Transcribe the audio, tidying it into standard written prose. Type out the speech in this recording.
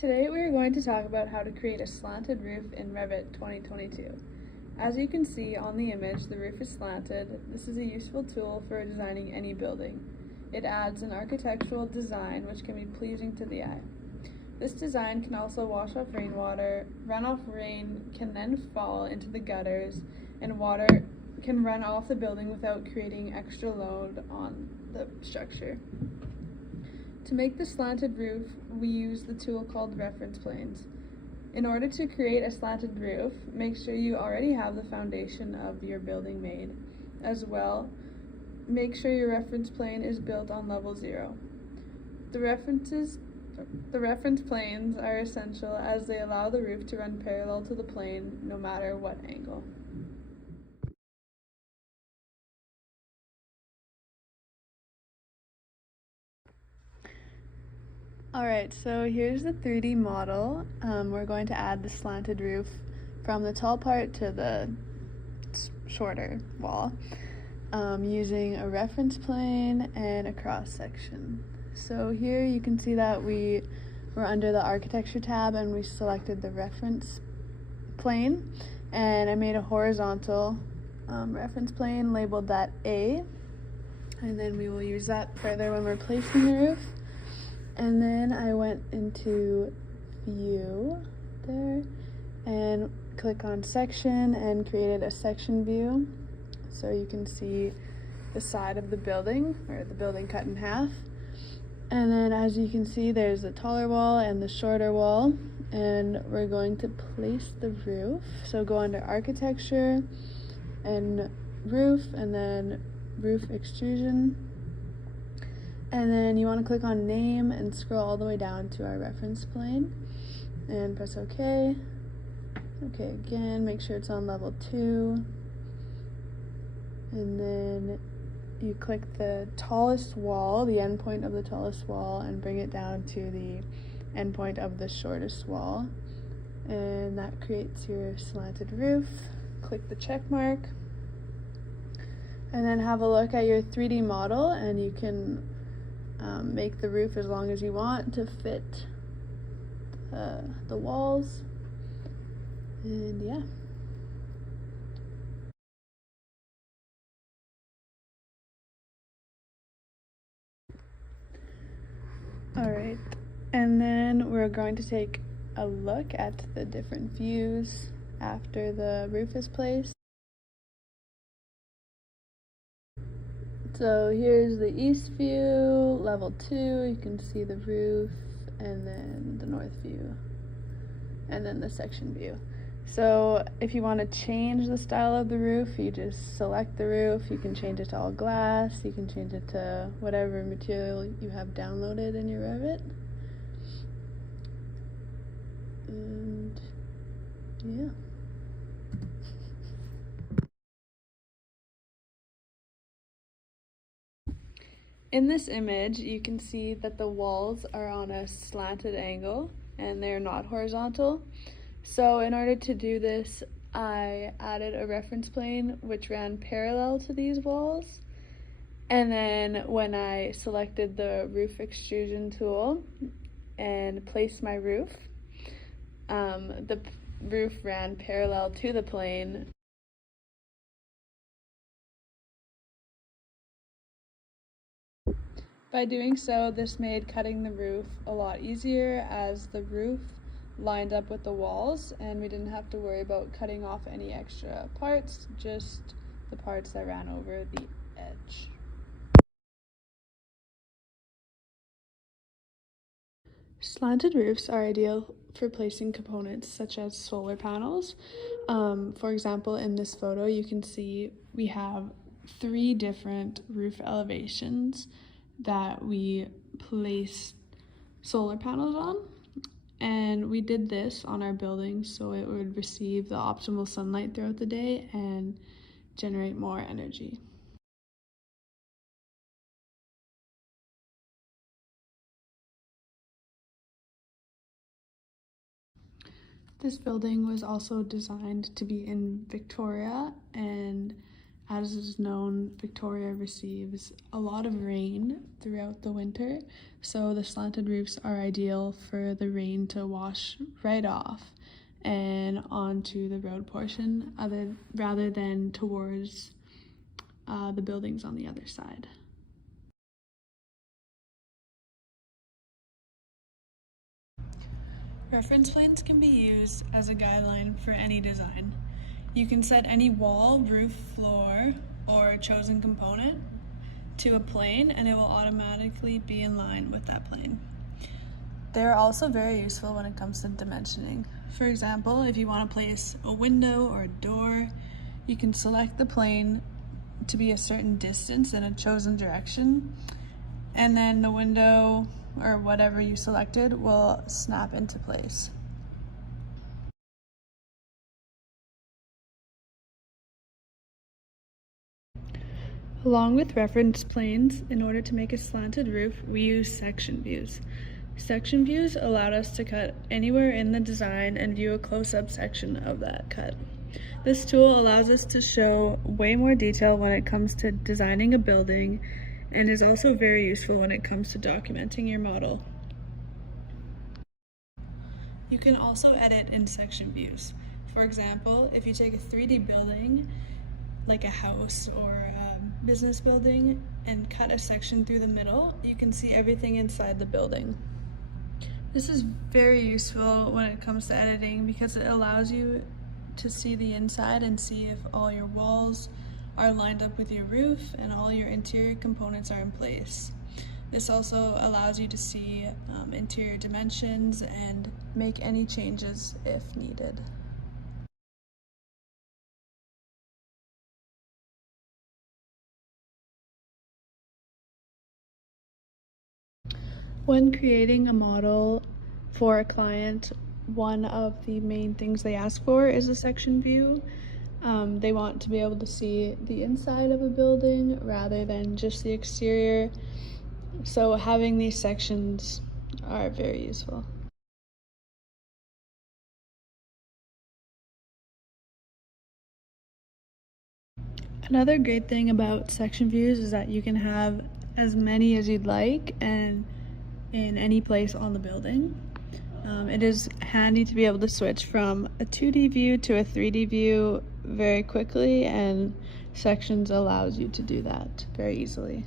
Today we are going to talk about how to create a slanted roof in Revit 2022. As you can see on the image, the roof is slanted. This is a useful tool for designing any building. It adds an architectural design which can be pleasing to the eye. This design can also wash off rainwater. Runoff rain can then fall into the gutters, and water can run off the building without creating extra load on the structure. To make the slanted roof, we use the tool called reference planes. In order to create a slanted roof, make sure you already have the foundation of your building made. As well, make sure your reference plane is built on level 0. The reference planes are essential as they allow the roof to run parallel to the plane no matter what angle. Alright, so here's the 3D model. We're going to add the slanted roof from the tall part to the shorter wall using a reference plane and a cross section. So here you can see that we were under the architecture tab and we selected the reference plane, and I made a horizontal reference plane, labeled that A, and then we will use that further when we're placing the roof. And then I went into view there and click on section and created a section view so you can see the side of the building, or the building cut in half. And then as you can see, there's the taller wall and the shorter wall, and we're going to place the roof. So go under architecture and roof, and then roof extrusion. And then you want to click on name and scroll all the way down to our reference plane and press OK. OK again, make sure it's on level 2. And then you click the tallest wall, the end point of the tallest wall, and bring it down to the end point of the shortest wall. And that creates your slanted roof. Click the check mark. And then have a look at your 3D model, and you can make the roof as long as you want to fit the walls. And yeah. Alright, and then we're going to take a look at the different views after the roof is placed. So here's the east view, level 2, you can see the roof, and then the north view, and then the section view. So if you want to change the style of the roof, you just select the roof. You can change it to all glass, you can change it to whatever material you have downloaded in your Revit. And yeah. In this image, you can see that the walls are on a slanted angle and they're not horizontal. So in order to do this, I added a reference plane which ran parallel to these walls. And then when I selected the roof extrusion tool and placed my roof, the roof ran parallel to the plane. By doing so, this made cutting the roof a lot easier as the roof lined up with the walls, and we didn't have to worry about cutting off any extra parts, just the parts that ran over the edge. Slanted roofs are ideal for placing components such as solar panels. For example, in this photo, you can see we have 3 different roof elevations that we place solar panels on, and we did this on our building so it would receive the optimal sunlight throughout the day and generate more energy. This building was also designed to be in Victoria and As is known, Victoria receives a lot of rain throughout the winter, so the slanted roofs are ideal for the rain to wash right off and onto the road portion rather than towards the buildings on the other side. Reference planes can be used as a guideline for any design. You can set any wall, roof, floor, or chosen component to a plane and it will automatically be in line with that plane. They're also very useful when it comes to dimensioning. For example, if you want to place a window or a door, you can select the plane to be a certain distance in a chosen direction, and then the window or whatever you selected will snap into place. Along with reference planes, in order to make a slanted roof, we use section views. Section views allowed us to cut anywhere in the design and view a close-up section of that cut. This tool allows us to show way more detail when it comes to designing a building and is also very useful when it comes to documenting your model. You can also edit in section views. For example, if you take a 3D building, like a house or a business building, and cut a section through the middle, you can see everything inside the building. This is very useful when it comes to editing because it allows you to see the inside and see if all your walls are lined up with your roof and all your interior components are in place. This also allows you to see interior dimensions and make any changes if needed. When creating a model for a client, one of the main things they ask for is a section view. They want to be able to see the inside of a building rather than just the exterior. So having these sections are very useful. Another great thing about section views is that you can have as many as you'd like and in any place on the building. It is handy to be able to switch from a 2D view to a 3D view very quickly, and sections allows you to do that very easily.